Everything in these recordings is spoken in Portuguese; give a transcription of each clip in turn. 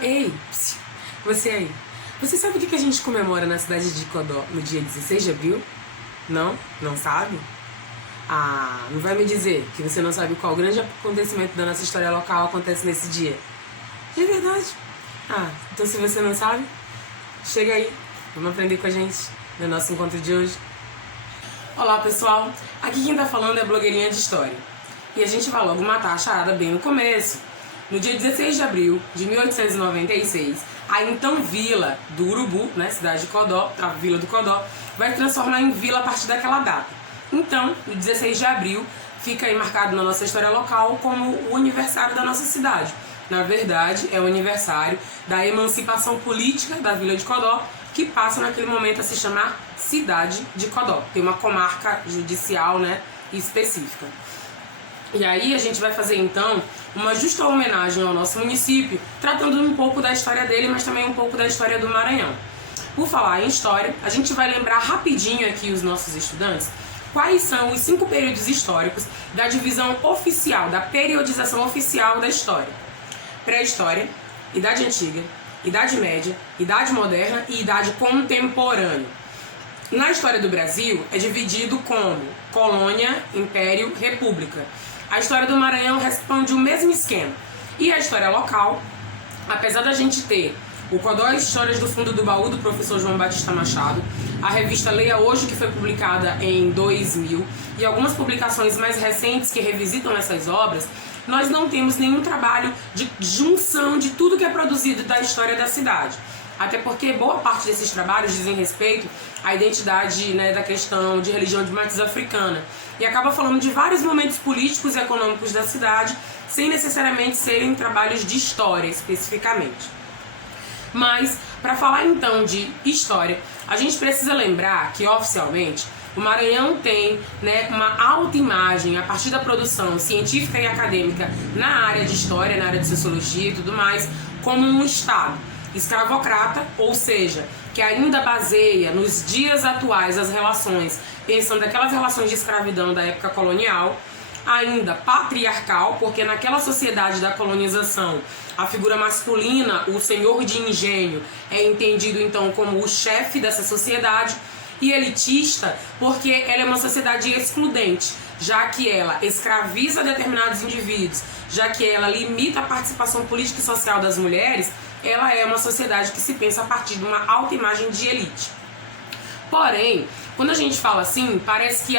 Ei, você aí. Você sabe o que a gente comemora na cidade de Codó no dia 16 de abril? Não? Não sabe? Ah, não vai me dizer que você não sabe qual grande acontecimento da nossa história local acontece nesse dia. É verdade. Ah, então se você não sabe, chega aí. Vamos aprender com a gente no nosso encontro de hoje. Olá, pessoal. Aqui quem tá falando é a blogueirinha de história. E a gente vai logo matar a charada bem no começo. No dia 16 de abril de 1896, a então Vila do Urubu, né, cidade de Codó, a Vila do Codó, vai se transformar em vila a partir daquela data. Então, o 16 de abril fica aí marcado na nossa história local como o aniversário da nossa cidade. Na verdade, é o aniversário da emancipação política da Vila de Codó, que passa naquele momento a se chamar Cidade de Codó. Tem uma comarca judicial, né, específica. E aí a gente vai fazer então uma justa homenagem ao nosso município, tratando um pouco da história dele, mas também um pouco da história do Maranhão. Por falar em história, a gente vai lembrar rapidinho aqui os nossos estudantes quais são os 5 períodos históricos da divisão oficial, da periodização oficial da história. Pré-história, Idade Antiga, Idade Média, Idade Moderna e Idade Contemporânea. Na história do Brasil é dividido como colônia, império, república. A história do Maranhão responde o mesmo esquema. E a história local, apesar da gente ter o Codó Histórias do Fundo do Baú, do professor João Batista Machado, a revista Leia Hoje, que foi publicada em 2000, e algumas publicações mais recentes que revisitam essas obras, nós não temos nenhum trabalho de junção de tudo que é produzido da história da cidade. Até porque boa parte desses trabalhos dizem respeito à identidade, né, da questão de religião de matriz africana. E acaba falando de vários momentos políticos e econômicos da cidade, sem necessariamente serem trabalhos de história especificamente. Mas, para falar então de história, a gente precisa lembrar que oficialmente o Maranhão tem, né, uma autoimagem a partir da produção científica e acadêmica na área de história, na área de sociologia e tudo mais, como um estado escravocrata, ou seja, que ainda baseia nos dias atuais as relações, pensando naquelas relações de escravidão da época colonial, ainda patriarcal, porque naquela sociedade da colonização a figura masculina, o senhor de engenho, é entendido então como o chefe dessa sociedade, e elitista, porque ela é uma sociedade excludente, já que ela escraviza determinados indivíduos, já que ela limita a participação política e social das mulheres. Ela é uma sociedade que se pensa a partir de uma autoimagem de elite. Porém, quando a gente fala assim, parece que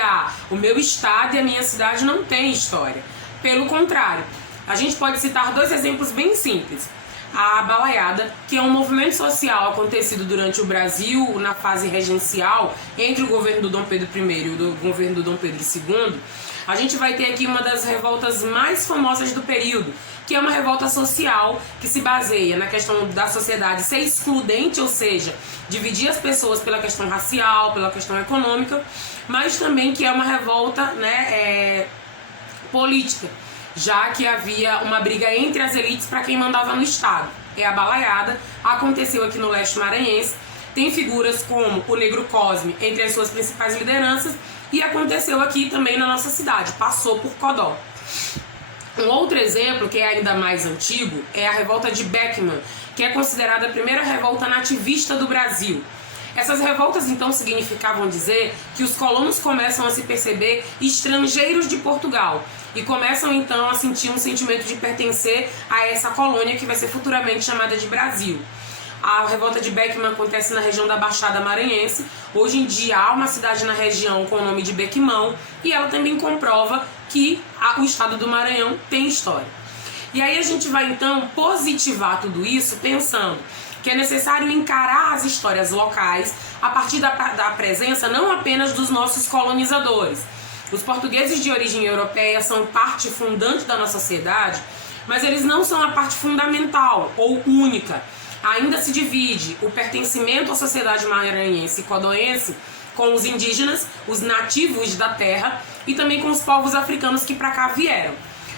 o meu estado e a minha cidade não tem história. Pelo contrário, a gente pode citar 2 exemplos bem simples. A balaiada, que é um movimento social acontecido durante o Brasil na fase regencial, entre o governo do Dom Pedro I e o governo do Dom Pedro II. A gente vai ter aqui uma das revoltas mais famosas do período, que é uma revolta social que se baseia na questão da sociedade ser excludente, ou seja, dividir as pessoas pela questão racial, pela questão econômica, mas também que é uma revolta, né, política, já que havia uma briga entre as elites para quem mandava no estado. É a balaiada, aconteceu aqui no leste maranhense, tem figuras como o Negro Cosme entre as suas principais lideranças, e aconteceu aqui também na nossa cidade, passou por Codó. Um outro exemplo, que é ainda mais antigo, é a revolta de Beckman, que é considerada a primeira revolta nativista do Brasil. Essas revoltas então significavam dizer que os colonos começam a se perceber estrangeiros de Portugal e começam então a sentir um sentimento de pertencer a essa colônia que vai ser futuramente chamada de Brasil. A revolta de Beckman acontece na região da Baixada Maranhense. Hoje em dia há uma cidade na região com o nome de Bequimão, e ela também comprova que o estado do Maranhão tem história. E aí a gente vai então positivar tudo isso pensando que é necessário encarar as histórias locais a partir da presença não apenas dos nossos colonizadores. Os portugueses de origem europeia são parte fundante da nossa sociedade, mas eles não são a parte fundamental ou única. Ainda se divide o pertencimento à sociedade maranhense e codoense com os indígenas, os nativos da terra, e também com os povos africanos que para cá vieram.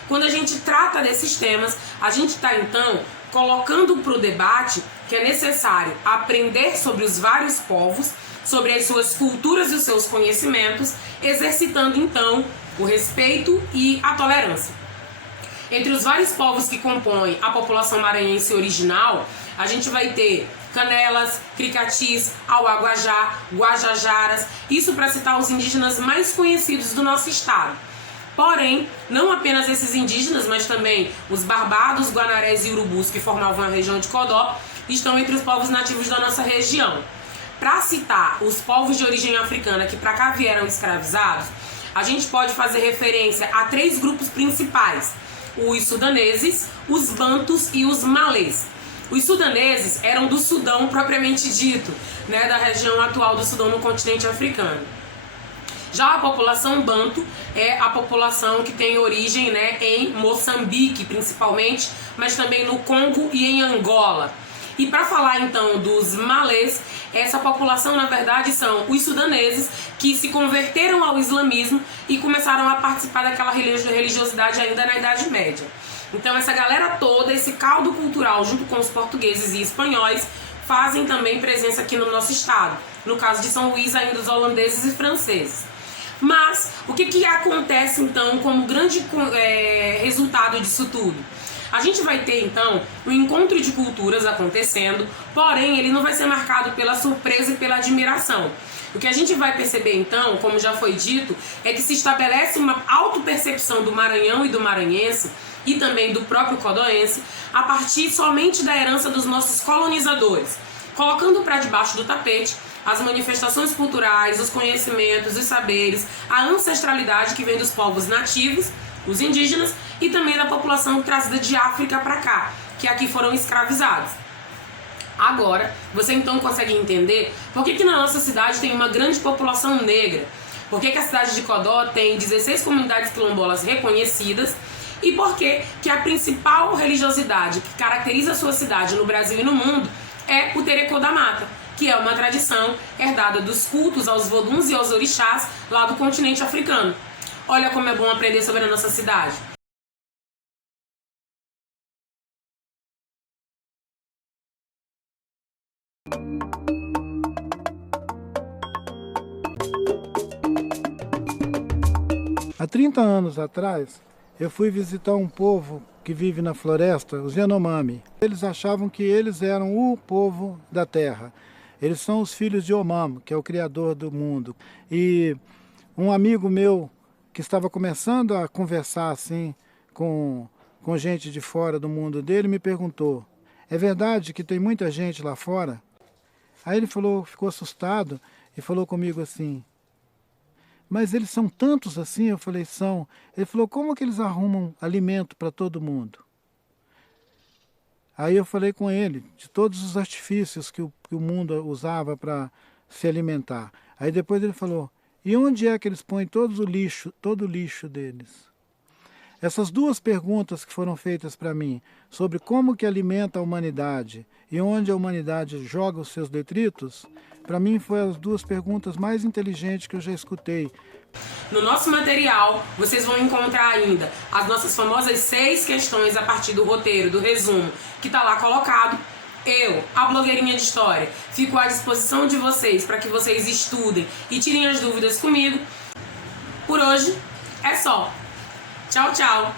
Quando a gente trata desses temas, a gente está então colocando para o debate que é necessário aprender sobre os vários povos, sobre as suas culturas e os seus conhecimentos, exercitando então o respeito e a tolerância. Entre os vários povos que compõem a população maranhense original, a gente vai ter Canelas, Cricatis, Auaguajá, Guajajaras, isso para citar os indígenas mais conhecidos do nosso estado. Porém, não apenas esses indígenas, mas também os barbados, guanarés e urubus que formavam a região de Codó estão entre os povos nativos da nossa região. Para citar os povos de origem africana que para cá vieram escravizados, a gente pode fazer referência a 3 grupos principais: os sudaneses, os bantus e os malês. Os sudaneses eram do Sudão propriamente dito, né, da região atual do Sudão no continente africano. Já a população banto é a população que tem origem, né, em Moçambique principalmente, mas também no Congo e em Angola. E para falar então dos malês, essa população na verdade são os sudaneses que se converteram ao islamismo e começaram a participar daquela religiosidade ainda na Idade Média. Então essa galera toda, esse caldo cultural junto com os portugueses e espanhóis fazem também presença aqui no nosso estado. No caso de São Luís, ainda os holandeses e franceses. Mas o que acontece então como grande resultado disso tudo? A gente vai ter então um encontro de culturas acontecendo, porém ele não vai ser marcado pela surpresa e pela admiração. O que a gente vai perceber então, como já foi dito, é que se estabelece uma autopercepção do Maranhão e do maranhense e também do próprio codoense a partir somente da herança dos nossos colonizadores, colocando para debaixo do tapete as manifestações culturais, os conhecimentos, os saberes, a ancestralidade que vem dos povos nativos, os indígenas, e também da população trazida de África para cá, que aqui foram escravizados. Agora, você então consegue entender por que na nossa cidade tem uma grande população negra, por que a cidade de Codó tem 16 comunidades quilombolas reconhecidas e por que a principal religiosidade que caracteriza a sua cidade no Brasil e no mundo é o Terecô da Mata, que é uma tradição herdada dos cultos aos voduns e aos orixás lá do continente africano. Olha como é bom aprender sobre a nossa cidade. Há 30 anos atrás, eu fui visitar um povo que vive na floresta, os Yanomami. Eles achavam que eles eram o povo da terra. Eles são os filhos de Omam, que é o criador do mundo. E um amigo meu que estava começando a conversar assim com gente de fora do mundo dele me perguntou: é verdade que tem muita gente lá fora? Aí ele falou, ficou assustado e falou comigo assim: mas eles são tantos assim? Eu falei, são. Ele falou, como que eles arrumam alimento para todo mundo? Aí eu falei com ele de todos os artifícios que o mundo usava para se alimentar. Aí depois ele falou, e onde é que eles põem todo o lixo deles? Essas 2 perguntas que foram feitas para mim, sobre como que alimenta a humanidade e onde a humanidade joga os seus detritos, para mim foram as 2 perguntas mais inteligentes que eu já escutei. No nosso material, vocês vão encontrar ainda as nossas famosas 6 questões a partir do roteiro, do resumo, que está lá colocado. Eu, a blogueirinha de história, fico à disposição de vocês para que vocês estudem e tirem as dúvidas comigo. Por hoje, é só. Tchau, tchau!